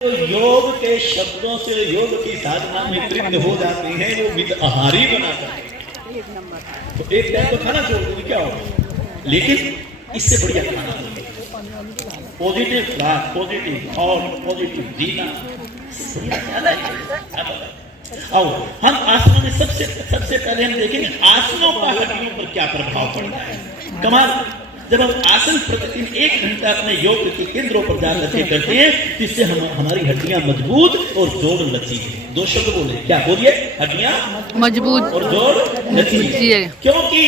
तो योग के शब्दों से योग की साधना में तृप्त हो जाते हैं, वो मिताहारी बनाता है। तो एक टाइम तो खाना छोड़ दो क्या होगा, लेकिन इससे बढ़िया खाना positive class, positive thought, positive जीना। आओ हम आसनों में सबसे पहले हम देखेंगे आसनों का हड्डियों पर क्या प्रभाव पड़ता है। कमाल, जब हम आसन प्रतिदिन 1 घंटा अपने योग के केंद्रों पर जान रखे करते हैं, तो इससे हमारी हड्डियां मजबूत और जोड़ लचीली। 2 शब्द बोले, क्या बोलिए? हड्डियां मजबूत और जोड़ लचीली। क्योंकि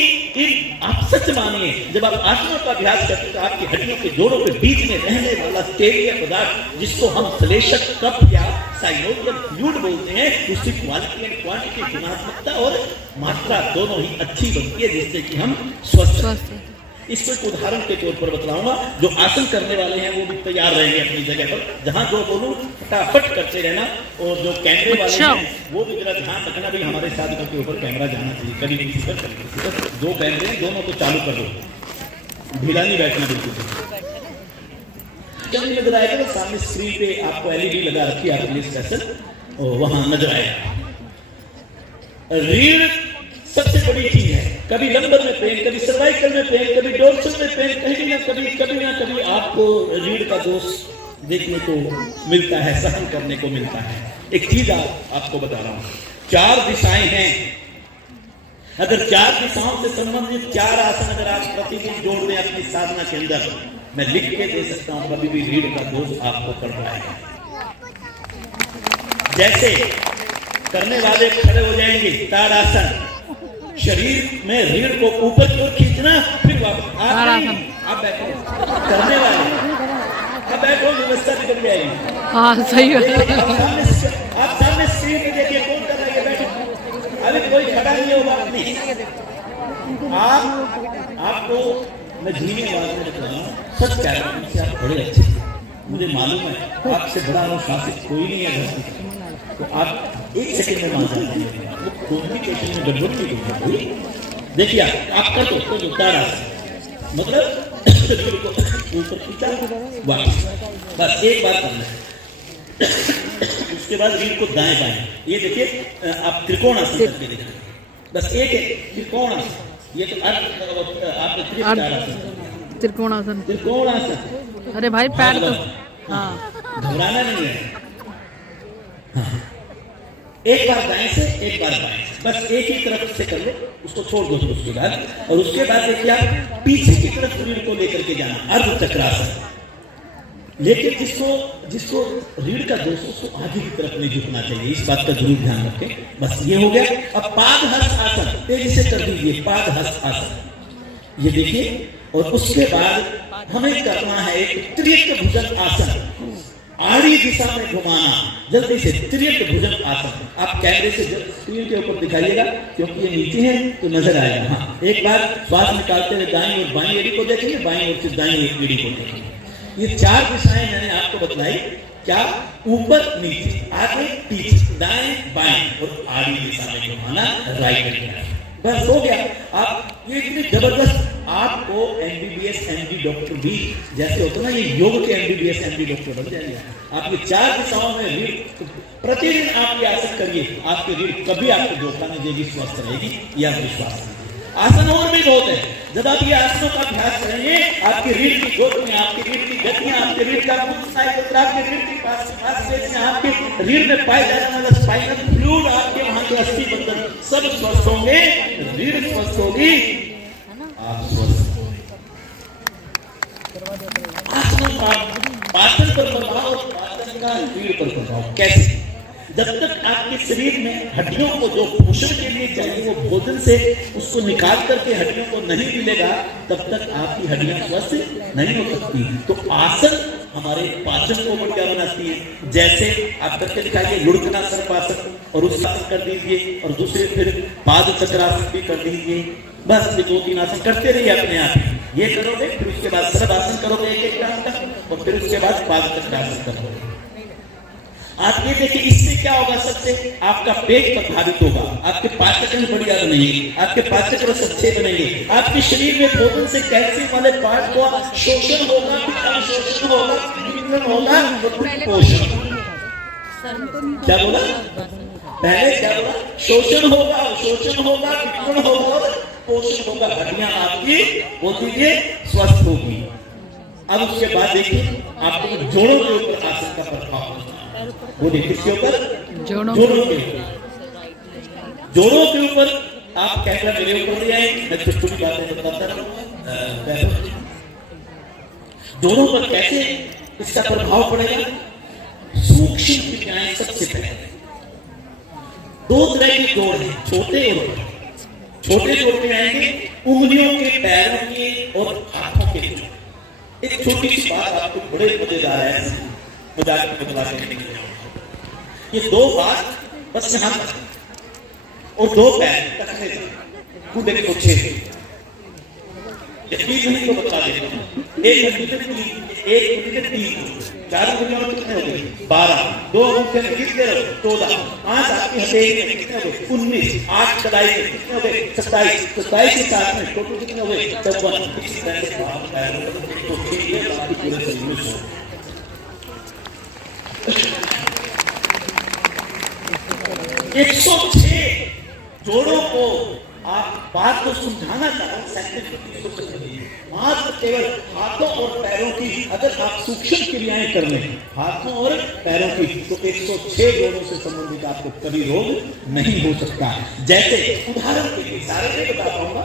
आप सच मानिए, जब आप आसनों का अभ्यास करते हैं तो आपकी हड्डियों के जोड़ों के बीच में रहने वाला तेलीय पदार्थ, जिसको हम श्लेष्मक कफ या साइनोवियल फ्लूइड बोलते हैं, उसकी क्वालिटी एंड क्वांटिटी, गुणात्मकता और मात्रा दोनों ही अच्छी बनती है, जिससे कि हम स्वस्थ। इसको एक उदाहरण के तौर पर बतलाऊंगा। जो आसन करने वाले हैं वो भी तैयार रहेंगे अपनी जगह पर, जहां जो बोलूं फटाफट करते रहना। और जो कैमरे वाले हैं वो भी जरा ध्यान रखना, भी हमारे साथ के ऊपर कैमरा जाना चाहिए, कभी किसी पर 2 कैमरे हैं, दोनों को चालू कर दो, ढीला नहीं बैठना बिल्कुल। जब नजर आएगा तो सामने स्क्रीन पे आपको LED लगा रखी है आपके स्पेशल, और वहां नजर आएगा। रीढ़ सबसे बड़ी चीज है। कभी लंबर में पेन, कभी सर्वाइकल में पेन, कभी डोर्सल में पेन, कहीं ना कभी आपको रीढ़ का दोष देखने को मिलता है, सहन करने को मिलता है। एक चीज आपको बता रहा हूं, 4 दिशाएं हैं। अगर 4 दिशाओं से संबंधित 4 आसन अगर आप प्रतिदिन जोड़ दें अपनी साधना के अंदर, मैं लिख के दे सकता हूं, कभी भी रीढ़ का दोष आपको पड़ रहा है। जैसे करने वाले खड़े हो जाएंगे, ताड़ासन, शरीर में रीढ़ को ऊपर की ओर खींचना, फिर वापस आप बैठो। करने वाले अब बैठो, व्यवस्था बिगड़ जाएगी। हाँ सही है। आप सामने स्क्रीन पे देखिए कौन कर रहा है, बैठो। अभी कोई खड़ा नहीं होगा, नहीं। आपको मैं धीमी आवाज में बता रहा हूँ, सच कह रहा हूँ, आप बड़े अच्छे, मुझे मालूम है आपसे बड़ा अनुशासित कोई नहीं है घर में। तो आप 1 सेकंड में मान जाते हैं, वो कम्युनिकेशन में गड़बड़ नहीं होगी। देखिए आप कर दो तारा, मतलब ऊपर खींचा, बस एक बार करना है। उसके बाद रीढ़ को दाएं बाएं, ये देखिए आप त्रिकोण आसन करके देखिए, बस एक है त्रिकोण आसन। ये तो आप त्रिकोण आसन। अरे भाई पैर तो घबराना नहीं है। हाँ। एक बार दाएं से, एक बार बाएं से, बस एक ही तरफ से कर लो, उसको छोड़ दो फिर उसके बाद। और उसके बाद देखिए आप पीछे की तरफ रीढ़ को लेकर के जाना, अर्ध चक्रासन। लेकिन जिसको रीढ़ का दोष, उसको आगे की तरफ नहीं झुकना चाहिए, इस बात का जरूर ध्यान रखें। बस ये हो गया। अब पादहस्त आसन तेजी से कर दीजिए, पादहस्त आसन, ये देखिए। और उसके बाद हमें करना है एक त्रियक भुजंग आसन, आड़ी दिशा में घुमाना, जल्दी से त्रियक भुजंग आसन। आप कैमरे से स्क्रीन के ऊपर दिखाइएगा, क्योंकि ये नीचे है तो नजर आएगा। हाँ, एक बार श्वास निकालते हुए दाईं और बाईं एड़ी को देखेंगे, बाईं ओर से दाईं एड़ी को देखेंगे। ये 4 दिशाएं मैंने आपको बतलाई, क्या? ऊपर नीचे, आगे पीछे, दाएं बाएं और आड़ी दिशा में घुमाना, राइट। बस हो गया। आप ये इतनी जबरदस्त, आपको MBBS MD डॉक्टर भी जैसे होता ना, ये योग के MBBS MD डॉक्टर बन जाएंगे। आप ये 4 दिशाओं में रीढ़ प्रतिदिन आप ये आसन करिए, आपकी रीढ़ कभी आपको धोखा नहीं देगी, स्वस्थ रहेगी, यह विश्वास है। आसन और भी बहुत है। जब आप ये आसनों का अभ्यास करेंगे, आपकी रीढ़ की ग्रोथ में, आपकी रीढ़ की गतियां, आपकी रीढ़ का आपके रीढ़ के पास आपके रीढ़ में पाए जाने वाला स्पाइनल फ्लूइड, आपके वहां के अस्थि बंधन सब स्वस्थ होंगे, रीढ़ स्वस्थ होगी, आप स्वस्थ। आसनों का पाचन पर प्रभाव, पाचन का रीढ़ पर प्रभाव कैसे? जब तक आपके शरीर में हड्डियों को जो पोषण के लिए चाहिए वो भोजन से उसको निकाल करके हड्डियों को नहीं मिलेगा, तब तक आपकी हड्डियां स्वस्थ नहीं हो सकती। तो आसन हमारे पाचन को बढ़िया बनाती है। जैसे आप करके दिखाइए, लुढ़कनासन पाचन, और उस आसन कर दीजिए, और दूसरे फिर पाद चक्रासन भी कर दीजिए। बस ये 2-3 आसन करते रहिए अपने आप। ये करोगे, फिर उसके बाद सर्वासन करोगे एक टाइम तक, और फिर उसके बाद पाद चक्रासन करोगे। आप ये देखिए, इससे क्या होगा? सबसे आपका पेट प्रभावित होगा, आपके पाचक बढ़िया बनेंगे, आपके पाचक रस अच्छे बनेंगे, आपके शरीर में भोजन से कैल्शियम वाले पार्ट को शोषण होगा, पोषण क्या बोला? पहले क्या बोला? शोषण होगा, शोषण होगा, विकर्ण होगा और पोषण होगा। हड्डियां आपकी होती है स्वस्थ होगी। अब उसके बाद देखिए आपको जोड़ों के ऊपर आसन का प्रभाव होता है। बोलिए किसके ऊपर? जोड़ों के ऊपर। जोड़ों के ऊपर आप कैमरा मेरे ऊपर ले आए, मैं छोटी छोटी बातें बताता रहूं। जोड़ों पर कैसे इसका प्रभाव पड़ेगा? सूक्ष्म क्रियाएं सबसे पहले। दो तरह के जोड़ हैं, छोटे और बड़े। छोटे जोड़ में आएंगे उंगलियों के, पैरों के और हाथों के जोड़। एक छोटी सी बात आपको बड़े मजेदार है, मजाक में बताने के लिए। ये दो बात बस यहाँ तक और दो पैर टकने तक, कूदे को छेद। यकीन नहीं तो बता देता हूँ। एक उंगली के 3, 4 उंगलियों में कितने हो गए? 12। 2 उंगलियों में कितने हो गए? 14। 5 आपकी हथेली में कितने हो गए? 19। 8 कलाई में कितने हो गए? 27। 27 के साथ में टोटल कितने हो गए? 54। इसी तरह से बात पैरों को पूरे शरीर में 106 जोड़ों को आप बात को समझाना चाहो। मात्र केवल हाथों और पैरों की अगर आप सूक्ष्म क्रियाएं कर लें, हाथों और पैरों की, तो 106 जोड़ों से संबंधित आपको कभी रोग नहीं हो सकता। जैसे उदाहरण के लिए, सारे नहीं बता पाऊंगा,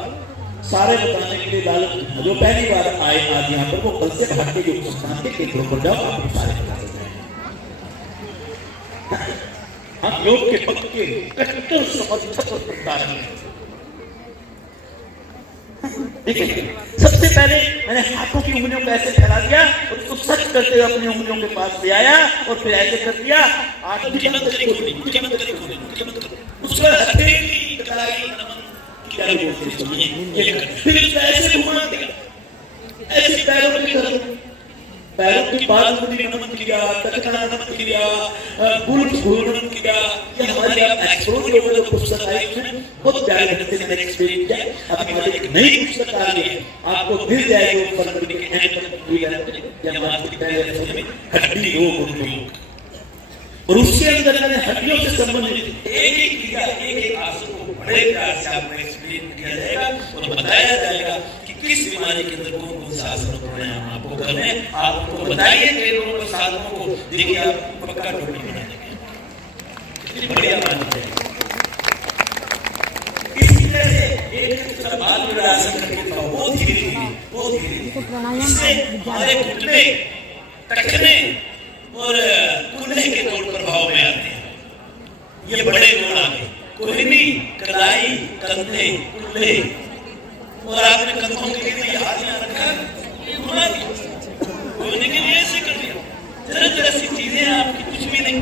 सारे बताने के लिए बालक जो पहली बार आए आज यहाँ पर, वो कल से भाग के जो संस्थान के केंद्रों पर जाओ, आपको सारे बता सकते हैं। हम योग के पक्के कट्टर समर्थक और प्रचारक हैं। देखिए, सबसे पहले मैंने हाथों की उंगलियों को ऐसे फैला दिया और उसको सच करते हुए अपनी उंगलियों के पास ले आया और फिर ऐसे कर दिया। उसको हथेली कलाई क्या बोलते हैं, फिर ऐसे घुमा दिया, ऐसे पैरों की बात उंगली नमन किया, टखना नमन किया, बुल घूर्णन किया। ये हमारी आप एक्सप्लोर के ऊपर जो पुस्तक आई है बहुत प्यारे ढंग से मैंने एक्सप्लेन किया। अभी हमारी एक नई पुस्तक आ रही है, आपको मिल जाएगी ऊपर फरवरी के एंड तक या मार्च के पहले एपिसोड में, हड्डी रोग उन्मूलन। और उसके अंदर मैंने हड्डियों से संबंधित एक एक क्रिया, एक एक आसन को बड़े प्यार से आपको एक्सप्लेन किया जाएगा और बताया जाएगा कि किस बीमारी के अंदर कौन कौन सा आसन प्राणायाम आपको करना है। आप उनको बताइए कई लोगों को, साधनों को, देखिए आप पक्का टोपी बना देंगे। कितनी बढ़िया बात है। इसी तरह से एक बाल विरासन करके दिखाओ, बहुत धीरे धीरे इससे हमारे घुटने, टखने और कूल्हे के जोड़ प्रभाव में आते हैं। ये बड़े जोड़ आ गए, कोहनी, कलाई, कंधे, कूल्हे। और आपने कंधों के लिए हाथ यहाँ रखा, ये घुमा दिया, कोहनी के लिए ऐसे कर दिया। जरा जरा सी चीजें आपकी कुछ भी नहीं,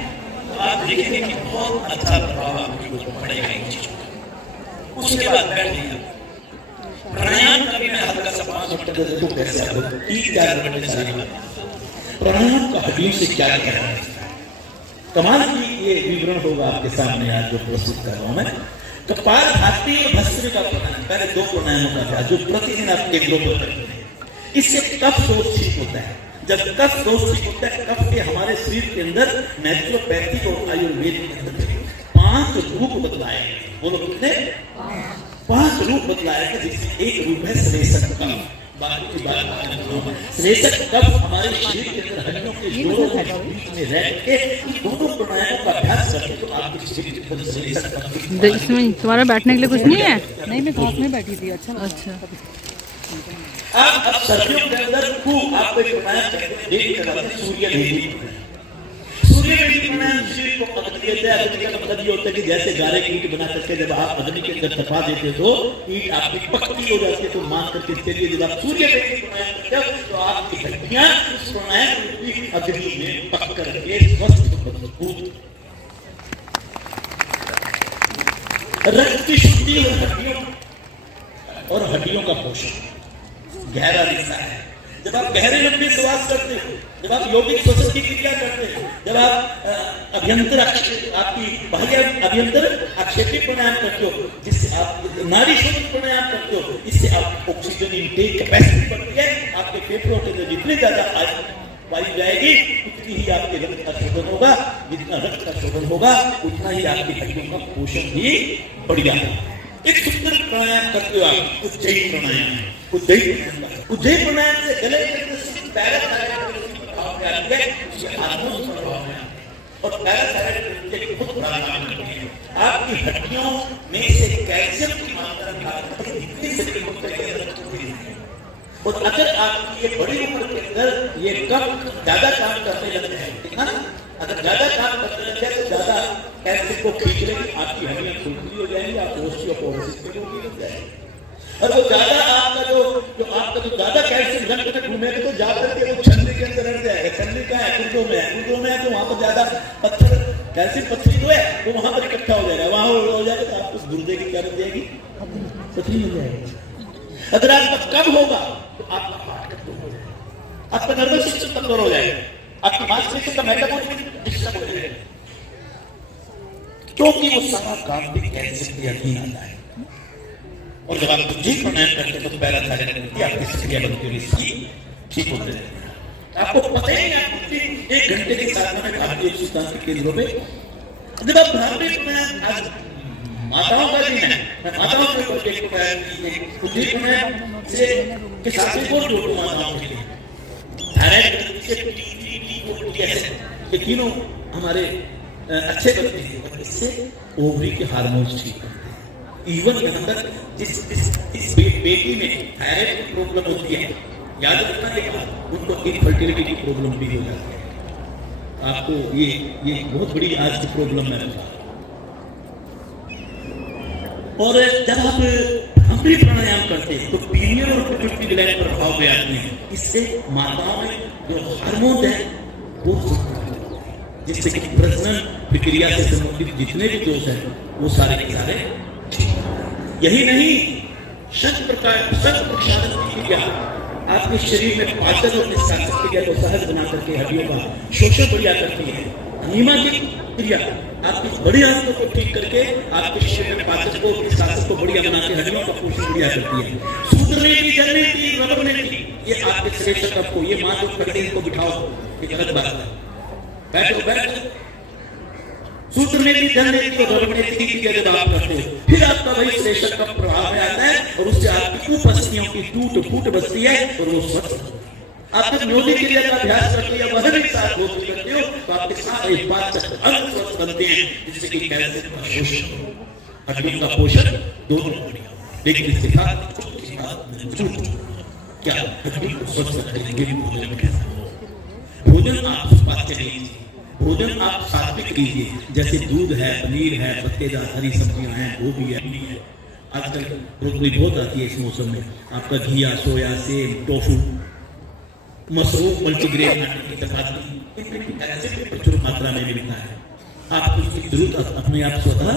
तो आप देखेंगे कि बहुत अच्छा प्रभाव आपके ऊपर पड़ेगा इन चीजों का। उसके बाद बैठ लिया। प्राणायाम का भी मैं हल्का सा 5 मिनट दे दूं, कैसे आप 3-4 मिनट में सारी बात। प्राणायाम का हड्डियों से क्या कहना है, कमाल की ये विवरण होगा आपके सामने आज जो प्रस्तुत कर रहा हूं मैं। कपालभाति और भस्त्रिका प्राणायाम, पहले 2 प्राणायामों का था जो प्रतिदिन आप केंद्रों पर करते हैं। इससे कफ दोष ठीक होता है। जब कफ दोष ठीक होता है, कफ के हमारे शरीर के अंदर नेचुरोपैथी और आयुर्वेद के अंदर 5 रूप बदलाए। बोलो कितने? 5 रूप बदलाए हैं, जिससे एक रूप है श्लेषक कफ। बाकी की बात श्लेषक कफ हमारे शरीर के अंदर हड्डियों के जोड़ों के बीच में रह के दोनों प्राणायामों का अभ्यास करके तो आपके शरीर के अंदर श्लेषक कफ। इसमें तुम्हारा बैठने के लिए कुछ नहीं है? नहीं, मैं घास में बैठी थी। अच्छा। अब सर्दियों के अंदर खूब आपको एक प्राणायाम करते हैं, सूर्य देवी। सूर्य देवी प्राणायाम शरीर को अग्नि देता है। अग्नि का मतलब ये होता है कि जैसे गारे की ईंट बना करके जब आप अग्नि के अंदर तपा देते हो तो ईंट आपकी पक्की हो जाती है। तो मान करके चलिए जब आप सूर्य देवी प्राणायाम करते हो तो आपकी हड्डियां उस प्राणायाम रूपी अग्नि में पक करके स्वस्थ मजबूत, रक्त की शुद्धि और हड्डियों का पोषण गहरा रिश्ता है। जब आप गहरे लंबे श्वास करते हो, जब आप यौगिक श्वसन की क्रिया करते हो, जब आप अभ्यंतर आपकी बाह्य अभ्यंतर आक्षेपी प्राणायाम करते हो, जिससे आप नाड़ी शोधन प्राणायाम करते हो, इससे आप ऑक्सीजन इनटेक कैपेसिटी बढ़ती है। आपके फेफड़ों के अंदर जितने ज्यादा वायु जाएगी उतनी ही आपके रक्त का शोधन होगा, जितना रक्त का शोधन होगा उतना ही आपकी हड्डियों का पोषण भी बढ़िया है। एक सुंदर प्राणायाम करते हो आप, उज्जयी प्राणायाम। उज्जयी प्राणायाम से गले के पैराथायराइड प्रभाव में आती है, हार्मोन प्रभाव में और पैराथायराइड बहुत बड़ा काम करती है। आपकी हड्डियों में से कैल्शियम की मात्रा इतनी से और अगर आपकी ये बड़ी उम्र के अंदर ये कम ज्यादा काम करने लगते हैं ना, अगर ज्यादा काम करने लग जाए तो ज्यादा कैल्शियम को खींच लेंगे, आपकी हड्डियां खुलती हो जाएंगी, आप ओस्टियोपोरोसिस के रोगी हो जाएंगे। और वो ज्यादा आपका जो ज्यादा कैल्शियम रक्त में घूमेगा तो जाकर के वो छन्नी के अंदर रह जाएगा। छन्नी का है गुर्दों में है तो वहां पर ज्यादा पत्थर कैल्शियम पत्थरी जो है वो वहां पर इकट्ठा हो जाएगा, वहां हो जाएगा तो आपको गुर्दे की क्या बन जाएगी, पथरी हो जाएगी। अगर आपका कम होगा तो आपका हार्ट कमजोर हो जाएगा, आपका नर्वस सिस्टम कमजोर हो जाएगा, आपकी मांसपेशियों का मेटाबॉलिज्म डिस्टर्ब हो जाएगा, क्योंकि वो सारा काम भी कैल्शियम के अधीन आता है। और जब आप उज्जयी प्राणायाम करते हैं तो पैराथायराइड आपकी सक्रिय बनती है, ठीक होते हैं। आपको पता ही नहीं, आप 1 घंटे के साथ में भारतीय सुल्तान के केंद्रों पे जब आप भारतीय प्राणायाम, आज माताओं का दिन है, मैं माताओं के उज्जयी प्राणायाम से के साथ ही बोल रहा हूं माताओं के लिए। थायराइड से ये तीनों हमारे अच्छे बनते हैं और इससे ओवरी के हार्मोन्स ठीक होते हैं। इवन यहाँ तक इस बेटी में थायराइड की प्रॉब्लम होती है, याद रखना देखा उनको इनफर्टिलिटी की प्रॉब्लम भी हो जाती है। आपको ये बहुत बड़ी आज की प्रॉब्लम है। और जब आप भ्रामरी प्राणायाम करते हैं तो पीनियल और पिट्यूटरी ग्लैंड पर प्रभाव में आते हैं, इससे माताओं में जो हार्मोन है वो जिससे कि प्रजनन प्रक्रिया से संबंधित जितने भी दोष हैं वो सारे के सारे। यही नहीं, शत प्रक्षालन की क्रिया आपके शरीर में पाचन और निस्सारण क्रिया को सहज बना करके हड्डियों का शोषण बढ़िया करती है। अनीमा की क्रिया आपकी बड़ी आंतों को ठीक करके आपके शरीर में पाचन को निस्सारण को बढ़िया बना के हड्डियों का पोषण बढ़िया करती है। सूत्रने की, जलने की, रगड़ने की, ये आपके शरीर तक को, ये मां को पकड़े इनको बिठाओ, ये गलत बात है। बैठो सूत्रने की, जलने की, रगड़ने की क्रिया जब आप करते हो फिर आपका वही शरीर का प्रभाव में आता है और उससे आपकी उपस्थियों की टूट फूट बचती है और वो स्वस्थ। आप जब न्योदी क्रिया का अभ्यास करते हो, वह भी साथ होती करते हो तो आपके साथ एक बात अंग स्वस्थ बनते हैं, जिससे कि कैल्शियम का पोषण, हड्डियों का पोषण दोनों बढ़िया। लेकिन इसके साथ क्या हड्डी को स्वस्थ रखने के लिए भोजन कैसा हो? भोजन आप बात करिए, भोजन आप सात्विक कीजिए, जैसे दूध है, पनीर है, पत्तेदार हरी सब्जियां हैं, गोभी है। आजकल ब्रोकली बहुत आती है इस मौसम में, आपका घिया, सोया, सेब, टोफू, मशरूम, मल्टीग्रेन की चपाती प्रचुर मात्रा में मिलता है। आपको उसकी जरूरत अपने आप स्वतः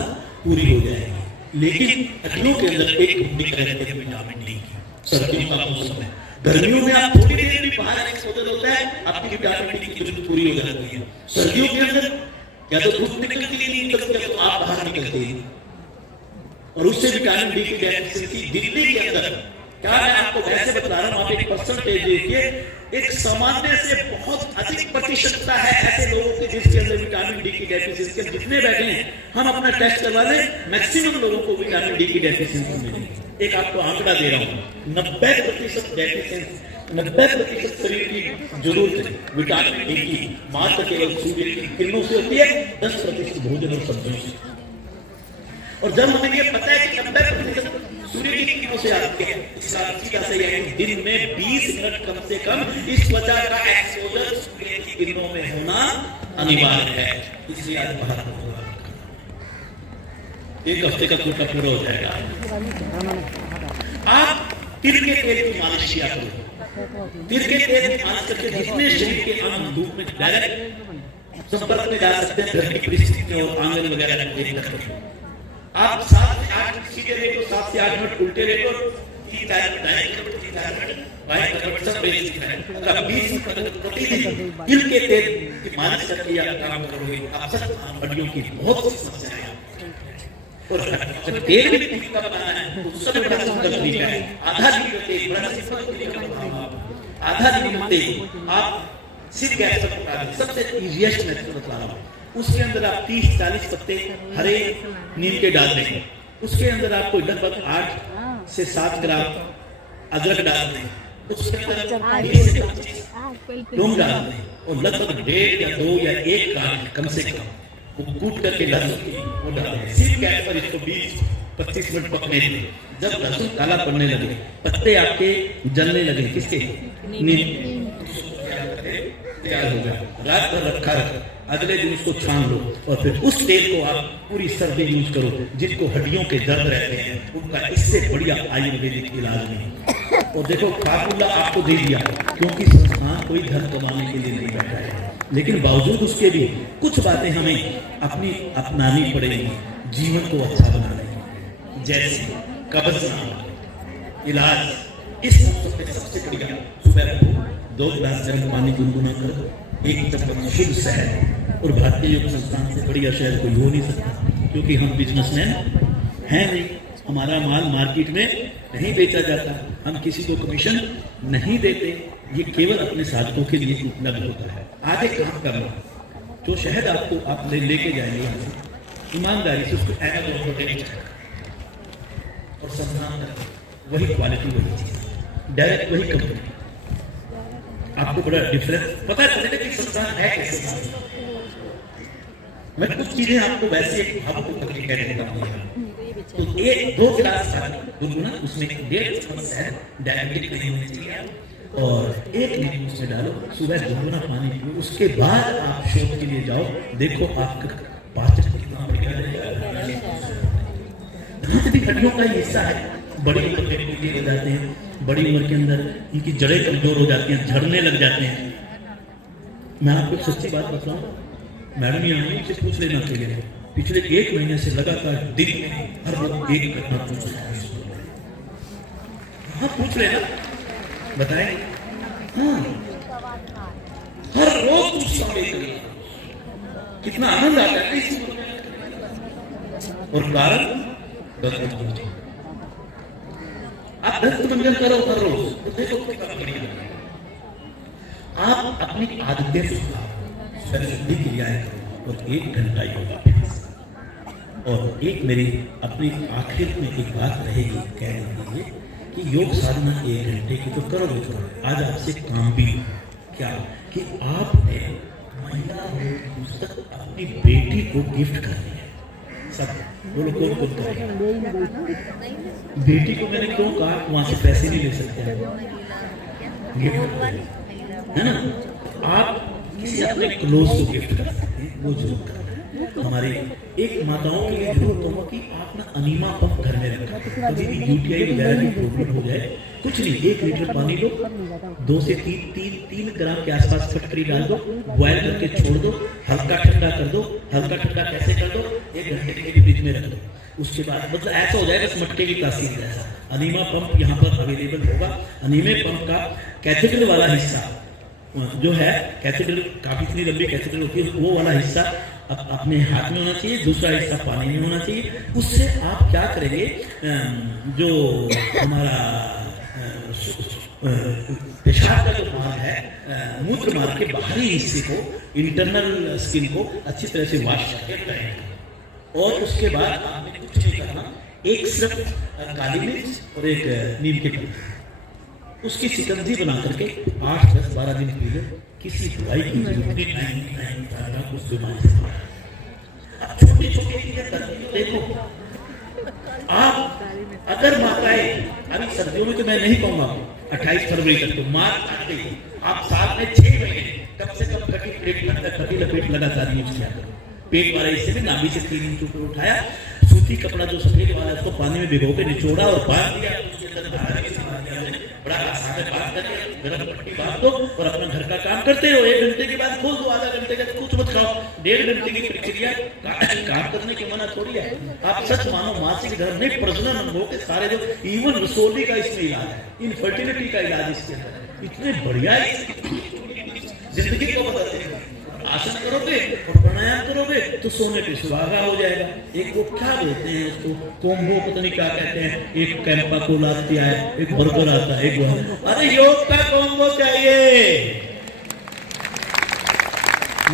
पूरी हो जाएगी। लेकिन हड्डियों के अंदर एक घुटनी का रहते हैं विटामिन डी की। सर्दियों का मौसम है, गर्मियों में आप थोड़ी देर भी बाहर एक्सपोजर होता है, आपकी विटामिन डी की जरूरत पूरी हो जाती है। सर्दियों के अंदर या तो धूप निकलती है, नहीं निकलती है तो आप बाहर निकलते हैं और उससे विटामिन डी की डेफिशिएंसी दिल्ली के अंदर, क्या मैं आपको वैसे बता रहा हूं, आप एक परसेंटेज देखिए, एक सामान्य से बहुत अधिक प्रतिशतता है ऐसे लोगों की जिसके अंदर विटामिन डी की डेफिशिएंसी। जितने बैठे हैं हम अपना टेस्ट करवा लें, मैक्सिमम लोगों को विटामिन डी की डेफिशिएंसी मिलेगी। एक आपको आंकड़ा दे रहा हूं, 90% डेफिशिएंसी, 90% शरीर की जरूरत विटामिन डी की मात्र केवल सूर्य की किरणों से होती है, 10% भोजन और सब्जियों से। और जब हमें ये पता है कि 90% सूर्य की किरणों से आती है, सीधा से दिन में 20 मिनट कम से कम इस त्वचा का एक्सपोजर सूर्य की किरणों में होना अनिवार्य है। इसलिए आज बाहर एक हफ्ते का कोटा पूरा हो जाएगा। आप तिल के तेल की मालिश किया करो। तिल के तेल की मालिश करके जितने शरीर के अंग धूप में डायरेक्ट संपर्क में जा सकते हैं, घर की परिस्थिति और आंगन वगैरह को देख सकते हैं। आप 7 से 8 सीधे लेटो, 7 से 8 मिनट उल्टे लेटो, 3-4 मिनट बाएं तरफ सब रेस दिखाएं। अगर आप 20 मिनट प्रतिदिन तिल के तेल की मालिश करके आप काम करोगे, आप सब हड्डियों की बहुत समस्याएं और तेल भी तिल का बनाना है तो सब बड़ा सुंदर तरीका है। आधा लीटर तेल, बड़ा सिंपल तरीका बताऊं, आधा लीटर तेल आप सिर्फ गैस पर पका दें, सबसे इजीएस्ट मेथड बता रहा हूँ। उसके अंदर आप 30-40 पत्ते हरे नीम के डाल देंगे, उसके अंदर आपको लगभग 8 से 7 ग्राम अदरक डाल दें, उसके अंदर 20 से 25 लौंग डाल दें और लगभग 1.5 या 2 या 1 काट कम से कम वो कूट करके लहसुन वो डाल दें। सिर्फ गैस पर इसको 20-25 मिनट पकने दें। जब लहसुन काला पड़ने लगे, पत्ते आपके जलने लगे, किसके? नीम, तैयार हो गया। रात भर रखा रखा, अगले दिन उसको छान लो और फिर उस तेल को आप पूरी सर्दी यूज करो। जिनको हड्डियों के दर्द रहते हैं उनका इससे बढ़िया आयुर्वेदिक इलाज नहीं। और देखो फार्मूला आपको दे दिया, क्योंकि संस्थान कोई धन कमाने के लिए नहीं बैठा है, लेकिन बावजूद उसके भी कुछ बातें हमें अपनी अपनानी पड़ेगी जीवन को अच्छा बनाने के। जैसे कब्ज ना हो, इलाज इस सबसे बढ़िया, सुबह 2 गिलास गर्म पानी गुनगुना करो, 1 चम्मच शुद्ध शहद, और भारतीय योग संस्थान से बढ़िया शहद कोई हो नहीं सकता, क्योंकि हम बिजनेसमैन हैं नहीं, हमारा माल मार्केट में नहीं बेचा जाता, हम किसी को कमीशन नहीं देते, ये केवल अपने साधकों के लिए उपलब्ध होता है। आगे काम करना, जो शहद आपको आप लेके जाएंगे यहाँ से, ईमानदारी से उसको Amazon पर लेके जाएगा और संस्थान करें, वही क्वालिटी वही चीज, डायरेक्ट वही कंपनी, आपको बड़ा डिफरेंस पता चलेगा कि संस्थान है कैसे। मैं कुछ चीजें आपको वैसे एक भाव को करके कह देता हूँ। तो 1-2 गिलास गुनगुना, उसमें 1.5 चम्मच शहद डायबिटिक नहीं होनी चाहिए और 1 नींबू उसमें डालो, सुबह गुनगुना पानी पियो, उसके बाद आप शोध के लिए जाओ, देखो आपका पाचन कितना बढ़िया रहेगा। दांत भी हड्डियों का हिस्सा है, बड़ी उम्र के टूटे हो जाते हैं, बड़ी उम्र के अंदर इनकी जड़ें कमजोर हो जाती हैं, झड़ने लग जाते हैं। मैं आपको सच्ची बात बताऊं, मैडम यहाँ से पूछ लेना चाहिए, पिछले 1 महीने से लगातार दिन में हर रोज 1 घटना पूछ रहा हूँ। हाँ पूछ लेना, बताएं। हाँ हर रोज पूछता हूँ, कितना आनंद आता है इस और कारण आप दस्त मंजन करो हर रोज, तो देखो कितना बढ़िया है। आप अपनी आदतें सुधारो, शुद्धि क्रियाएं करो और 1 घंटा योगा। और एक मेरी अपनी आखिर में एक बात रहेगी, कह दीजिए कि योग साधना 1 घंटे की तो करोगे करो। आज आपसे काम भी क्या कि आपने महिला पुस्तक अपनी बेटी को गिफ्ट करनी है। सब बोलो कौन कौन करेगा? बेटी को मैंने क्यों कहा, वहां से पैसे नहीं ले सकते गिफ्ट, है ना? आप किसी अपने क्लोज को गिफ्ट कर सकते हैं, वो जरूर करना है। हमारी एक माताओं के लिए जरूरत होगा कि आप ना अनीमा पंप घर में रखें, कभी भी यूटीआई वगैरह की प्रॉब्लम हो जाए, कुछ नहीं, 1 लीटर पानी लो, 2 से 3 ग्राम के आसपास फटकरी डाल दो, बॉयल करके छोड़ दो, हल्का ठंडा कर दो। हल्का ठंडा कैसे कर दो? 1 घंटे के लिए फ्रिज में रख दो। उसके बाद मतलब ऐसा हो जाएगा मटके की तासीर जैसा। अनीमा पंप यहाँ पर अवेलेबल होगा। अनीमे पंप का कैथेड्रल वाला हिस्सा जो है, कैथेड्रल काफी इतनी लंबी कैथेड्रल होती है, वो वाला हिस्सा अपने हाथ में होना चाहिए, दूसरा हिस्सा पानी में होना चाहिए। उससे आप क्या करेंगे, जो हमारा पेशाब का जो मार्ग है, मूत्र मार्ग के बाहरी हिस्से को, इंटरनल स्किन को अच्छी तरह से वॉश करके करेंगे। और उसके बाद आपने कुछ नहीं करना, एक सिर्फ काली मिर्च और एक नीम के पत्ते, उसकी शिकंजी बना करके 8, 10, 12 दिन पी लो। किसी दवाई की जरूरत नहीं, उस बीमारी से छोटी छोटी चीजें देखो। आप अगर माताएं, अभी सर्दियों में तो मैं नहीं कहूंगा 28 फरवरी तक तो मार्च आ गई, आप साल में 6 महीने कम से कम कटी लपेट लगातार यूज किया करो। पेट वाला हिस्से में नाभि से 3 इंच ऊपर उठाया, सूती कपड़ा जो सफेद वाला उसको पानी में भिगो के निचोड़ा और बांध दिया, उसके अंदर बड़ा आसान है, बात करके गरम पट्टी बांध दो और अपना घर का काम करते रहो। 1 घंटे के बाद खोल दो, आधा घंटे का कुछ मत खाओ। 1.5 घंटे की प्रक्रिया काम करने की मना थोड़ी है। आप सच मानो, मासिक धर्म नहीं, प्रजनन अंगों के सारे जो, इवन रसोली का इसमें इलाज है, इनफर्टिलिटी का इलाज इसके अंदर इतने बढ़िया है, जिंदगी को बताते हैं। आसन करोगे और प्राणायाम करोगे तो सोने पे सुहागा हो जाएगा। एक वो क्या बोलते हैं उसको, कोम्बो पता नहीं क्या कहते हैं, एक कैंपा कोला आता है, एक बर्गर आता है, एक अरे योग का कोम्बो चाहिए।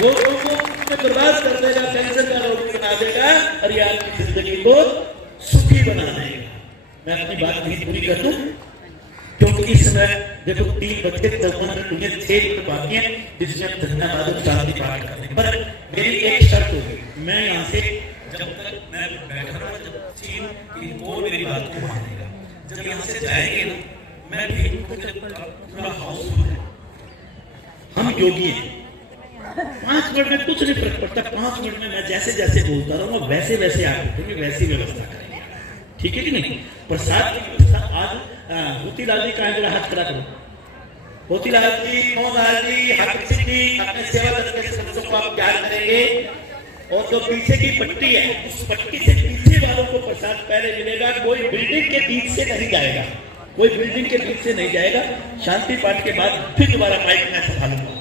वो लोगों को बर्बाद कर देगा, कैंसर का रोगी बना देगा और ये आपकी जिंदगी को सुखी बना देगा। मैं अपनी बात नहीं पूरी कर दूं क्योंकि इस समय देखो 3 बच्चे 10 मिनट उन्हें 6 मिनट बाकी हैं जिसमें हम धन्यवाद और शांति पाठ करते हैं। पर मेरी एक शर्त होगी, मैं यहाँ से जब तक मैं बैठा रहा जब चीन की वो मेरी बात को मानेगा, जब यहाँ से जाएंगे ना मैं भी थोड़ा हाउसफुल है। हम योगी हैं, 5 मिनट में कुछ नहीं फर्क पड़ता, 5 मिनट में मैं जैसे जैसे बोलता रहूँगा वैसे वैसे आप उठेंगे, वैसी व्यवस्था करेंगे, ठीक है कि नहीं। प्रसाद की व्यवस्था आज मोतीलाल जी का है, हाथ खड़ा करो। मोतीलाल जी, मोहनलाल जी, हाकिम सिंह जी अपने सेवा दल के सदस्यों को आप प्यार करेंगे और जो पीछे की पट्टी है उस पट्टी से पीछे वालों को प्रसाद पहले मिलेगा। कोई बिल्डिंग के बीच से नहीं जाएगा, कोई बिल्डिंग के बीच से नहीं जाएगा। शांति पाठ के बाद फिर दोबारा माइक में संभालूंगा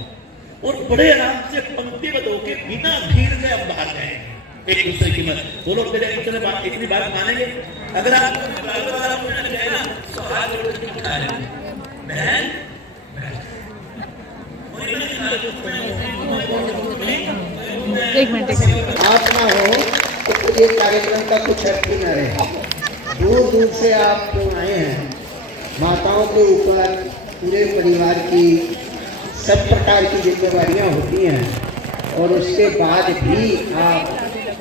और बड़े आराम से पंक्तिबद्ध होकर बिना भीड़ में हम बाहर जाएंगे एक दूसरे की मत। वो लोग मेरे इतनी बात मानेंगे। अगर आप बहन एक मिनट आप ना हो तो ये कार्यक्रम का कुछ अर्थ ही न रहे। दूर दूर से आप जो आए हैं, माताओं के ऊपर पूरे परिवार की सब प्रकार की जिम्मेवारियां होती हैं और उसके बाद भी आप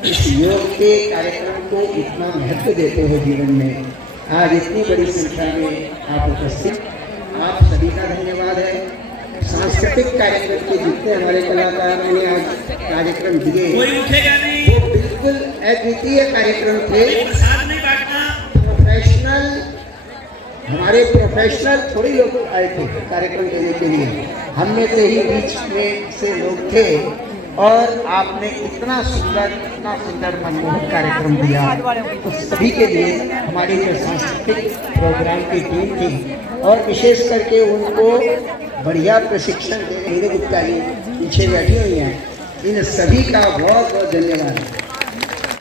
इस योग के कार्यक्रम को इतना महत्व देते हो जीवन में। आज इतनी बड़ी संख्या में आप उपस्थित, आप सभी का धन्यवाद है। सांस्कृतिक कार्यक्रम के जितने हमारे कलाकारों ने आज कार्यक्रम दिए वो बिल्कुल अद्वितीय कार्यक्रम थे। प्रोफेशनल, हमारे प्रोफेशनल थोड़ी लोग आए थे कार्यक्रम देने के लिए, हम में से ही बीच में से लोग थे और आपने इतना सुंदर मनमोहक कार्यक्रम दिया। तो सभी के लिए हमारी जो सांस्कृतिक प्रोग्राम की टीम थी और विशेष करके उनको बढ़िया प्रशिक्षण दे रहे गुप्ता जी पीछे बैठी हुई हैं, इन सभी का बहुत बहुत धन्यवाद।